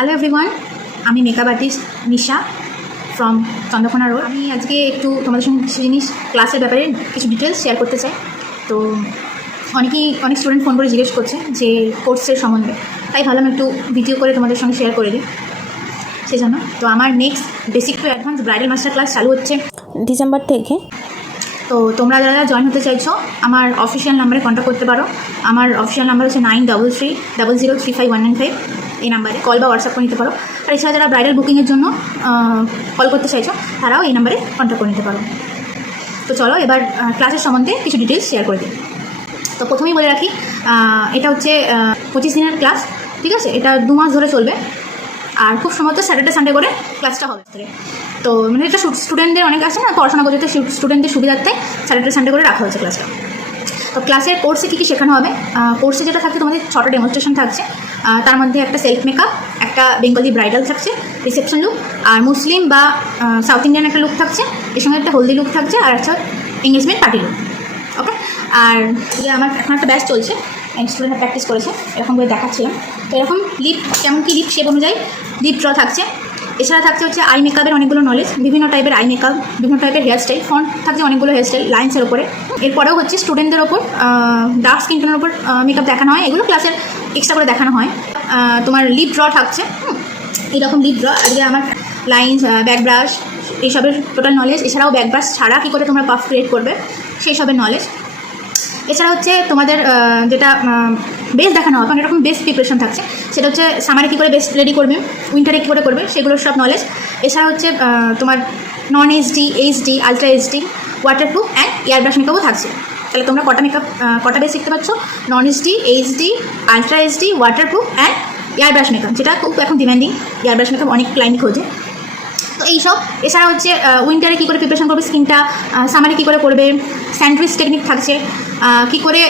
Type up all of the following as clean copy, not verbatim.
Hello everyone, আমি makeup artist Nisha from Chandrakona road. আমি আজকে একটু তোমাদের সঙ্গে কিছু জিনিস ক্লাসের ব্যাপারে কিছু ডিটেলস শেয়ার করতে চাই। তো অনেক স্টুডেন্ট ফোন করে জিজ্ঞেস করছে যে কোর্সের সম্বন্ধে, তাই ভাবলাম একটু ভিডিও করে তোমাদের সঙ্গে শেয়ার করে দিই। সেই জন্য তো আমার next basic to advance bridal master class চালু হচ্ছে ডিসেম্বর থেকে। তো তোমরা যারা জয়েন হতে চাইছো আমার অফিসিয়াল নাম্বারে কন্ট্যাক্ট করতে পারো। আমার অফিসিয়াল নাম্বার হচ্ছে 9330035195। এই নাম্বারে কল বা হোয়াটসঅ্যাপ করে নিতে পারো। আর এছাড়া যারা ব্রাইডাল বুকিংয়ের জন্য কল করতে চাইছো তারাও এই নাম্বারে কন্ট্যাক্ট করে নিতে পারো। তো চলো এবার ক্লাসের সম্বন্ধে কিছু ডিটেলস শেয়ার করে দিই। তো প্রথমেই বলে রাখি, এটা হচ্ছে 25 দিনের ক্লাস, ঠিক আছে? এটা 2 মাস ধরে চলবে, আর খুব সম্ভবত স্যাটারডে সানডে করে ক্লাসটা হবে। তো মানে এটা স্টুডেন্টদের অনেক আছে না, পড়াশোনা করতে স্টুডেন্টদের সুবিধার্থে স্যাটারডে সানডে করে রাখা হয়েছে ক্লাসটা। তো ক্লাসের কোর্সে কী কী শেখানো হবে? কোর্সে যেটা থাকছে তোমাদের 6টা ডেমনস্ট্রেশন থাকছে। তার মধ্যে একটা সেলফ মেকআপ, একটা বেঙ্গলি ব্রাইডাল থাকছে, রিসেপশন লুক, আর মুসলিম বা সাউথ ইন্ডিয়ান একটা লুক থাকছে, এর সঙ্গে একটা হলদি লুক থাকছে, আর একটা এঙ্গেজমেন্ট পার্টি লুক। ওকে, আর যে আমার এখন একটা ব্যাচ চলছে, স্টুডেন্টরা প্র্যাকটিস করেছে, এরকম করে দেখাচ্ছিলাম। তো এরকম লিপ, কেমন কি লিপ শেপ অনুযায়ী লিপ ড্র থাকছে। এছাড়া থাকছে হচ্ছে আই মেকআপের অনেকগুলো নলেজ, বিভিন্ন টাইপের আই মেকআপ, বিভিন্ন টাইপের হেয়ার স্টাইল, ফন্ট থাকছে অনেকগুলো হেয়ার স্টাইল লাইন্সের ওপরে। এরপরেও হচ্ছে স্টুডেন্টদের ওপর ডার্ক স্কিন টোনের ওপর মেকআপ দেখানো হয়, এগুলো ক্লাসের এক্সট্রা করে দেখানো হয়। তোমার লিপ ড্র থাকছে, এইরকম লিপ ড্র, আজকে আমার লাইন্স, ব্যাক ব্রাশ, এইসবের টোটাল নলেজ। এছাড়াও ব্যাক ব্রাশ ছাড়া কী করে তোমরা পাফ ক্রিয়েট করবে সেই সবের নলেজ। এছাড়া হচ্ছে তোমাদের যেটা বেস দেখানো হবে, অনেক রকম বেস প্রিপারেশন থাকছে, সেটা হচ্ছে সামারে কী করে বেস রেডি করবে, উইন্টারে কী করে করবে, সেগুলোর সব নলেজ। এছাড়া হচ্ছে তোমার non HD, HD, ultra HD, waterproof and air brush মেকআপও থাকছে। তাহলে তোমরা কটা বেস শিখতে পারছো? Non HD, HD, ultra HD, waterproof and air brush makeup, যেটা খুব এখন ডিম্যান্ডিং। এয়ার ব্রাশ মেকআপ অনেক ক্লায়েন্ট খোঁজে। তো এইসব। এছাড়া হচ্ছে উইন্টারে কী করে প্রিপারেশন করবে স্কিনটা, সামারে কী করে করবে, স্যান্ডউইচ টেকনিক থাকছে, কী করে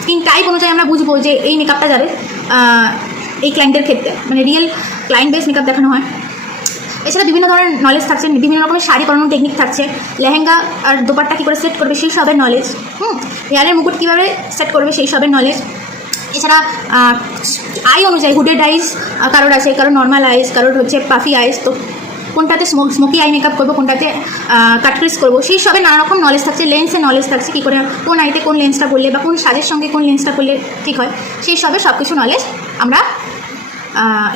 স্কিন টাইপ অনুযায়ী আমরা বুঝবো যে এই মেকআপটা যাবে এই ক্লায়েন্টের ক্ষেত্রে, মানে রিয়েল ক্লায়েন্ট বেস মেকআপ দেখানো হয়। এছাড়া বিভিন্ন ধরনের নলেজ থাকছে, বিভিন্ন রকমের শাড়ি পরানোর টেকনিক থাকছে, লেহেঙ্গা আর দোপাট্টা কী করে সেট করবে সেই সবের নলেজ, হেয়ারের মুকুট কীভাবে সেট করবে সেই সবের নলেজ। এছাড়া আই অনুযায়ী হুডেড আইস কারোর আছে, কারোর নর্মাল আইস, কারোর হচ্ছে পাফি আইস, তো কোনটাতে স্মোকি আই মেকআপ করবো, কোনটাতে কাটক্রিজ করবো, সেই সবে নানা রকম নলেজ থাকছে। লেন্সের নলেজ থাকছে, কী করে কোন আইতে কোন লেন্সটা করলে বা কোন সাজের সঙ্গে কোন লেন্সটা করলে ঠিক হয়, সেই সবে সব কিছু নলেজ আমরা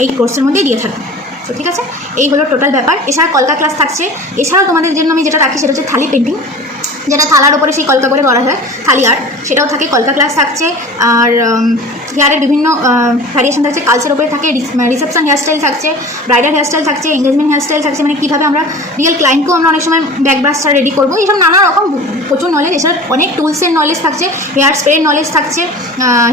এই কোর্সের মধ্যেই দিয়ে থাকি। তো ঠিক আছে, এই হলো টোটাল ব্যাপার। এছাড়া কলকা ক্লাস থাকছে। এছাড়াও তোমাদের জন্য আমি যেটা রাখি সেটা হচ্ছে থালি পেন্টিং, যেটা থালার ওপরে সেই কলকা করে করা হয়, থালি আর্ট, সেটাও থাকে। কলকা ক্লাস থাকছে। আর হেয়ারের বিভিন্ন ভ্যারিয়েশন থাকছে, কালচার ওপরে থাকে, রিসেপশন হেয়ারস্টাইল থাকছে, ব্রাইডাল হেয়ারস্টাইল থাকছে, এঙ্গেজমেন্ট হেয়ারস্টাইল থাকছে, মানে কীভাবে আমরা রিয়েল ক্লায়েন্টকেও আমরা অনেক সময় ব্যাক ব্রাশটা রেডি করবো, এইসব নানা রকম প্রচুর নলেজ। এছাড়া অনেক টুলসের নলেজ থাকছে, হেয়ার স্প্রের নলেজ থাকছে,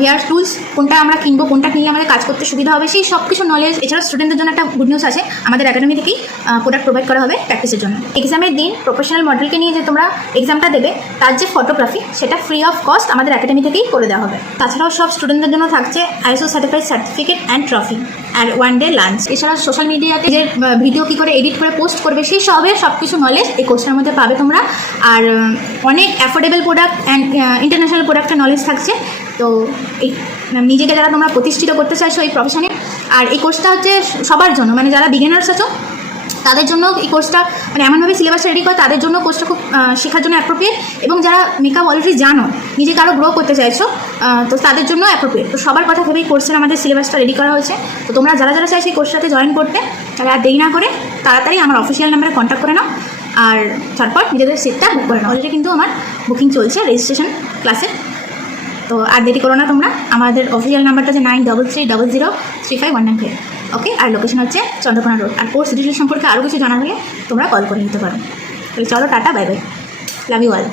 হেয়ার টুলস কোনটা আমরা কিনবো, কোনটা কিনলে আমাদের কাজ করতে সুবিধা হবে, সেই সব কিছু নলেজ। এছাড়া স্টুডেন্টদের জন্য একটা গুড নিউজ আছে, আমাদের একাডেমি থেকেই প্রোডাক্ট প্রোভাইড করা হবে প্র্যাকটিসের জন্য। এক্সামের দিন প্রফেশনাল মডেলকে নিয়ে যে তোমরা এক্সামটা দেবে, তার যে ফটোগ্রাফি সেটা ফ্রি অফ কস্ট আমাদের একাডেমি থেকেই করে দেওয়া হবে। তাছাড়াও সব স্টুডেন্টদের জন্য থাকছে ISO certified certificate and trophy আর 1 ডে লাঞ্চ। এছাড়া সোশ্যাল মিডিয়াতে যে ভিডিও কী করে এডিট করে পোস্ট করবে সেই সব কিছু নলেজ এই কোর্সের মধ্যে পাবে তোমরা। আর অনেক অ্যাফোর্ডেবল প্রোডাক্ট অ্যান্ড ইন্টারন্যাশনাল প্রোডাক্টের নলেজ থাকছে। তো এই নিজেকে যারা তোমরা প্রতিষ্ঠিত করতে চাইছো এই প্রফেশনে, আর এই কোর্সটা হচ্ছে সবার জন্য, মানে যারা বিগিনার্স আছো তাদের জন্য এই কোর্সটা মানে এমনভাবে সিলেবাসটা রেডি করে তাদের জন্য কোর্সটা খুব শেখার জন্য অ্যাপ্রোপ্রিয়েট, এবং যারা মেকআপ অলরেডি জানো, নিজেকে আরও গ্রো করতে চাইছো, তো তাদের জন্য অ্যাপ্রোপ্রিয়েট। তো সবার কথা ভেবেই কোর্সের আমাদের সিলেবাসটা রেডি করা হয়েছে। তো তোমরা যারা চাইছো এই কোর্সটাতে জয়েন করতে, তারা আর দেরি না করে তাড়াতাড়ি আমার অফিসিয়াল নাম্বারে কন্ট্যাক্ট করে নাও, আর তারপর নিজেদের সিটটা বুক করে নাও। অলরেডি কিন্তু আমার বুকিং চলছে রেজিস্ট্রেশন ক্লাসের। তো আর দেরি করো না তোমরা। আমাদের অফিসিয়াল নাম্বারটা হচ্ছে 9330035195। ওকে, আর লোকেশন হচ্ছে চন্দ্রকোনা রোড। আর কোর্স ডিটেলস সম্পর্কে আরও কিছু জানা হলে তোমরা কল করে নিতে পারো। তাহলে চলো, tata, bye bye, love you all.